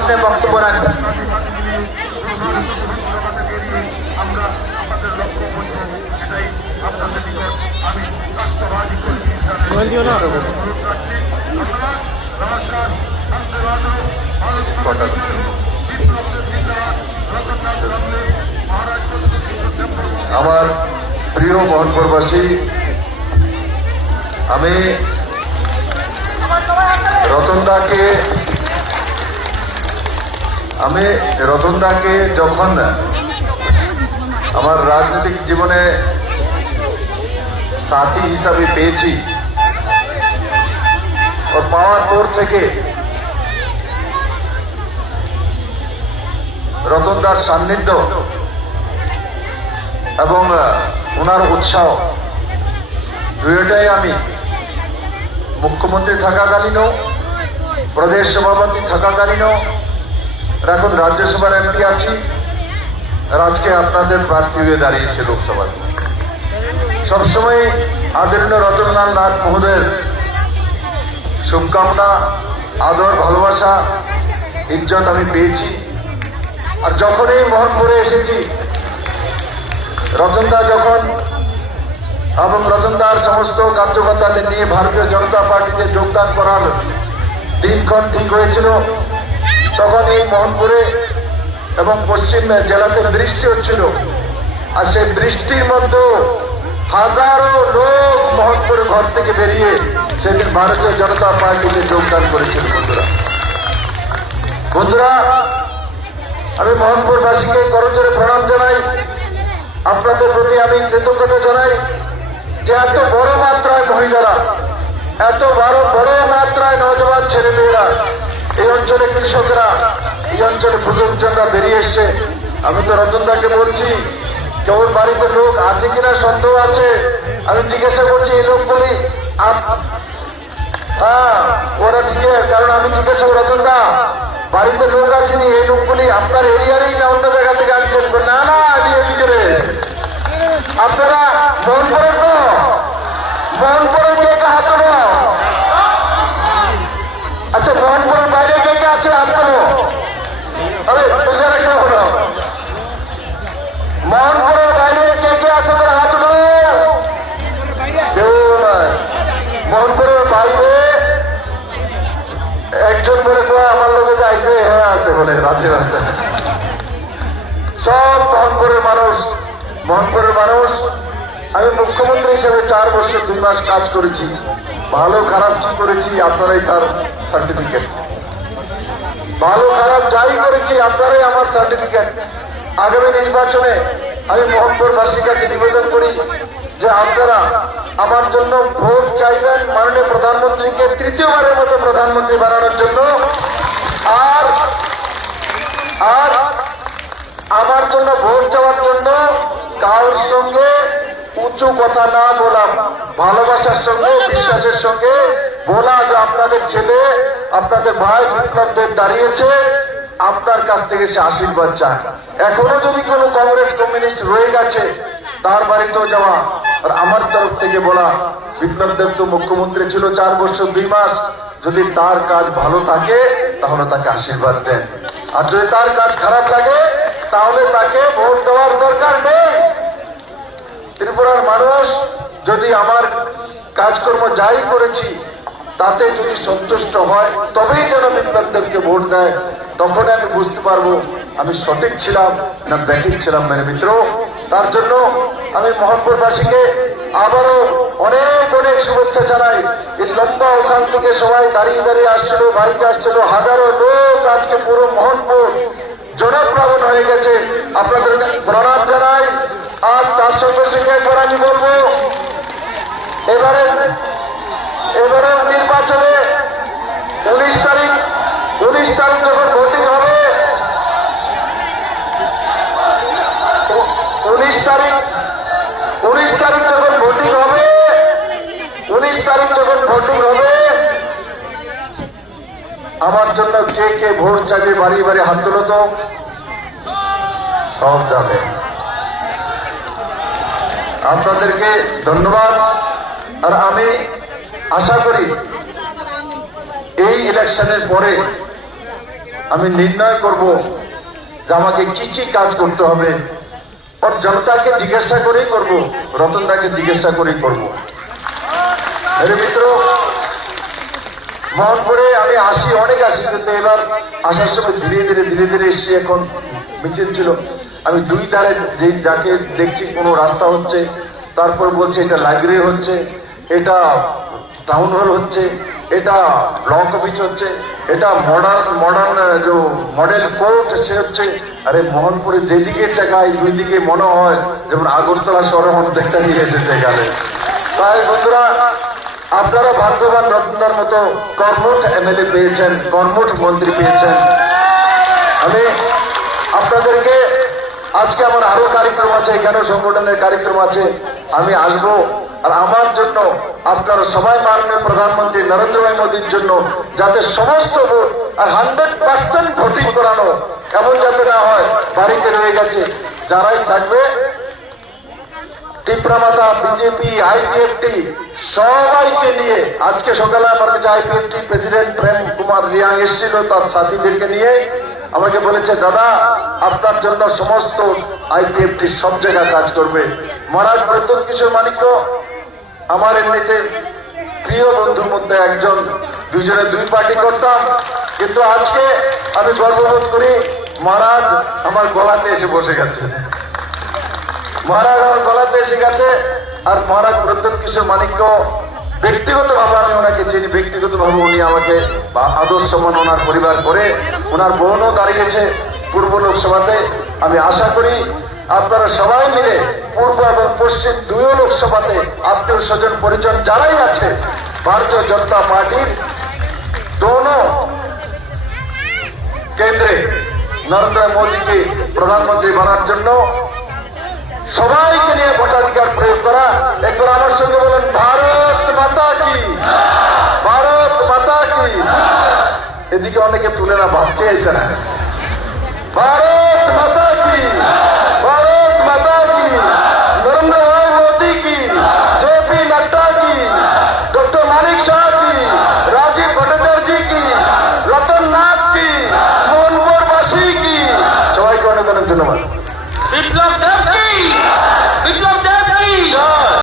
সামনে বক্তব্য রাখবেন। আমার প্রিয় মোহনপুরবাসী, আমি রতনদাকে যখন আমার রাজনৈতিক জীবনে সাথী হিসাবে পেয়েছি, ও পাওয়ার পর থেকে রতনদার সান্নিধ্য এবং ওনার উৎসাহ দুইটাই আমি মুখ্যমন্ত্রী থাকাকালীনও, প্রদেশ সভাপতি থাকাকালীনও, এখন রাজ্যসভার এমপি আছি, আর আজকে আপনাদের প্রার্থী হয়ে দাঁড়িয়েছে লোকসভায়। সবসময় আদরণীয় রতনলাল নাথ মহোদয়ের শুভকামনা, আদর, ভালোবাসা, ইজ্জত আমি পেয়েছি। আর যখনই মোহনপুরে এসেছি, রতনদা যখন এবং রতনদার সমস্ত কার্যকর্তাদের নিয়ে ভারতীয় জনতা পার্টিতে যোগদান করার দিনক্ষণ ঠিক হয়েছিল, তখন এই মোহনপুরে এবং পশ্চিম জেলাতে বৃষ্টি হচ্ছিল। আর সেই বৃষ্টির মধ্যে হাজারো লোক মোহনপুরে ঘর থেকে বেরিয়ে সেদিন ভারতীয় জনতা পার্টিতে যোগদান করেছিল। বন্ধুরা, আমি মোহনপুরবাসীকে করজোড়ে প্রণাম জানাই, আপনাদের প্রতি আমি কৃতজ্ঞতা জানাই যে এত বড় মাত্রায় মহিলারা, এত বড় মাত্রায় নওজওয়ান ছেলেমেয়েরা, এই অঞ্চলে কৃষকরা, এই অঞ্চলে বুজুর্গজনরা বেরিয়ে এসছে। আমি তো রতনদাকে বলছি, কেউ বাড়িতে লোক আছে কিনা সন্দেহ আছে, আমি জিজ্ঞাসা করছি এই লোকগুলি, হ্যাঁ ওরা ঠিক, কারণ আমি জিজ্ঞাসা করি রতনদা বাড়িতে লোক আসেনি, এই লোকগুলি আপনার এরিয়ারই না অন্য জায়গা থেকে আনছেন? না না, দিয়ে ভিতরে আপনারা মন করেন তো, মন করে কে কে হাত তোলো। আচ্ছা, মোহনপুরের বাইরে কে কে আছে হাত তোলো। আরে বুঝে রাখতে হলো, মোহনপুরের বাইরে কে কে আছে তারা হাত তোলো। কেউ নয়। মোহনপুরের বাইরে একজন বলে আমার লোকে যাইছে, হ্যাঁ আছে বলে রাত্রে রাত্রে। সব মোহনপুরের মানুষ, মোহনপুরের মানুষ। আমি মুখ্যমন্ত্রী হিসেবে 4 বছর 2 মাস কাজ করেছি। ভালো খারাপ কি করেছি আপনারাই তার সার্টিফিকেট, ভালো খারাপ যাই করেছি আপনারাই আমার সার্টিফিকেট। আগামী নির্বাচনে আমি মোহনপুরবাসীর কাছে নিবেদন করি যে আপনারা আমার জন্য ভোট চাইবেন, মাননীয় প্রধানমন্ত্রীকে 3য়বারের মতো প্রধানমন্ত্রী বানানোর জন্য। আর আমার জন্য ভোট চাওয়ার জন্য কারোর সঙ্গে উঁচু কথা না বলা, ভালোবাসার সঙ্গে, বিশ্বাসের সঙ্গে বলা যে আপনাদের ছেলে, আপনাদের ভাই বিপ্লব দেব দাঁড়িয়েছে, আপনার কাছ থেকে সে আশীর্বাদ চায়। এখনো যদি কোনো কংগ্রেস কমিউনিস্ট রয়ে গেছে, তার বাড়িতেও যাওয়া। আর আমার তরফ থেকে বলা, বিপ্লব দেব তো মুখ্যমন্ত্রী ছিল 4 বছর 2 মাস, যদি তার কাজ ভালো থাকে তাহলে তাকে আশীর্বাদ দেন, আর যদি তার কাজ খারাপ লাগে তাহলে তাকে ভোট দেওয়ার দরকার নেই। ত্রিপুরার মানুষ যদি আমার কাজকর্ম যাই করেছি তাতে যদি সন্তুষ্ট হয়, তবেই যেন বিপ্লব দেবকে ভোট দেয়। তখন আমি বুঝতে পারবো আমি সঠিক ছিলাম না ব্যাঠিক ছিলাম। মেরে মিত্র, তার জন্য আমি মোহনপুরবাসীকে আবারও অনেক অনেক শুভেচ্ছা জানাই। এই লম্বা ওখান থেকে সবাই দাঁড়িয়ে দাঁড়িয়ে আসছিল, বাইকে আসছিল, হাজারো লোক আজকে পুরো মোহনপুর জনপ্লাবন হয়ে গেছে। আপনাদের প্রণাম জানাই। আর তার সঙ্গে সঙ্গে একবার আমি বলবো, এবারে নির্বাচনে 19 তারিখ যখন ভোটিং হবে, 19 তারিখ যখন ভোটিং হবে, 19 তারিখ যখন ভোটিং হবে, আমার জন্য কে কে ভোট চাইবে বাড়ি বাড়ি হাত তুলো তো, সব যাবে। আপনাদেরকে ধন্যবাদ। আর আমি আশা করি এই ইলেকশনের পরে আমি নির্ণয় করব যে আমাকে কি কি কাজ করতে হবে। ওর জনতাকে জিজ্ঞাসা করেই করব, রতনদাকে জিজ্ঞাসা করেই করব। এর মিত্র, মোহনপুরে আমি অনেক আসি, কিন্তু এবার আসার সময় ধীরে ধীরে এসছি। এখন মিছিল ছিল, আমি দুই ধারে যাকে দেখছি কোনো রাস্তা হচ্ছে, তারপর বলছে এটা লাইব্রেরি হচ্ছে, এটা টাউন হল হচ্ছে, এটা ব্লক অফিস হচ্ছে, এটা মডার্ন যে মডেল কোর্ট সে হচ্ছে। আরে মোহনপুরে যেদিকে চাকায় দুই দিকে মনে হয় যেমন আগরতলা শহরের মতো একটা নিয়ে এসেছে এখানে। তাই বন্ধুরা, আপনারা ভাগ্যবান, রত্নার মতো কর্মঠ এমএলএ পেয়েছেন, কর্মঠ মন্ত্রী পেয়েছেন। আমি আপনাদেরকে আজকে আমার আরো কার্যক্রম আছে, এখানেও সংগঠনের কার্যক্রম আছে, আমি আসবো। আর আমার জন্য আপনারা সবাই মাননীয় প্রধানমন্ত্রী নরেন্দ্র ভাই মোদীর জন্য যাতে সমস্ত ভোট আর 100% ভোটিং করানো, এমন যাতে না হয় বাড়িতে রয়ে গেছে যারাই থাকবে, টিপ্রামাতা, বিজেপি, আইপিএফটি সবাইকে নিয়ে। আজকে সকালে আমার কাছে আইপিএফটি প্রেসিডেন্ট প্রেম কুমার রিয়াং এসেছিল, তার সাথীদেরকে নিয়ে আমাকে বলেছে, দাদা আপনার জন্য সমস্ত আইপিএফটি সব জায়গায় কাজ করবে। মহারাজ প্রদ্যুৎ কিশোর মানিক্য আমার এমনিতে প্রিয় বন্ধুর মধ্যে একজন, দুজনে দুই পার্টি করতাম, কিন্তু আজকে আমি গর্ববোধ করি মহারাজ আমার গলাতে এসে বসে গেছে, মহারাজ আমার গলাতে এসে গেছে। আর মহারাজ প্রদ্যুৎ কিশোর মানিক্য ব্যক্তিগতভাবে আমি ওনাকে চিনি, ব্যক্তিগতভাবে উনি আমাকে আদর সম্মান ওনার পরিবার করে, ওনার বোনও দাঁড়িয়েছে পূর্ব লোকসভাতে। আমি আশা করি আপনারা সবাই মিলে পূর্ব এবং পশ্চিম দুই লোকসভাতে আত্মীয় স্বজন পরিজন যারাই আছে, ভারতীয় জনতা পার্টির দোনো কেন্দ্রে নরেন্দ্র মোদীকে প্রধানমন্ত্রী বানার জন্য সবাইকে নিয়ে ভোটাধিকার প্রয়োগ করা। একবার আমার সঙ্গে বলেন, ভারত মাতা কি, ভারত মাতা কি। এদিকে অনেকে তুলে না, ভাবতে আইসে না।